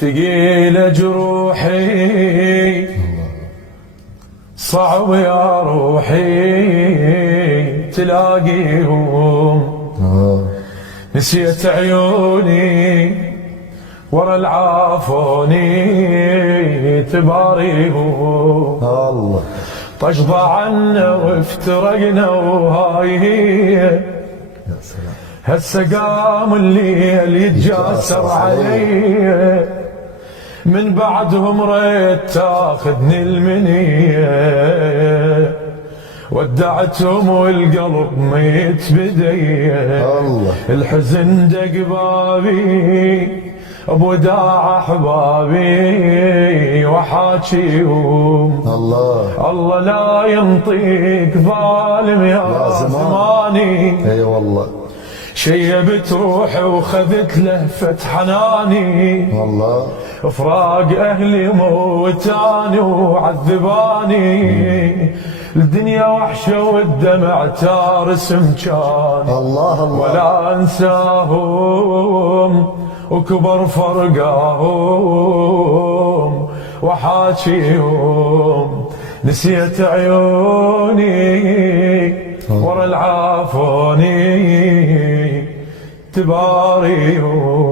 ثقيلة جروحي صعب يا روحي تلاقيهم، نسيت عيوني ورا العافوني تباريهم. الله طشضى عنا وافترقنا وهاي هي هسه قام الليل يتجاسر علي، من بعدهم ريت تاخذني المنية، ودعتهم والقلب ميت بدي. الحزن دق بابي بوداع احبابي وحاجيهم. الله لا ينطيك ظالم يا زماني. اي والله شيبت روحي وخذت لهفة حناني، والله فراق اهلي موتاني وعذباني. الدنيا وحشة والدمع تارس مكان، الله ولا انساهم وكبر فرقاهم وحاجيهم. نسيت عيوني ورا العافوني تباريهم.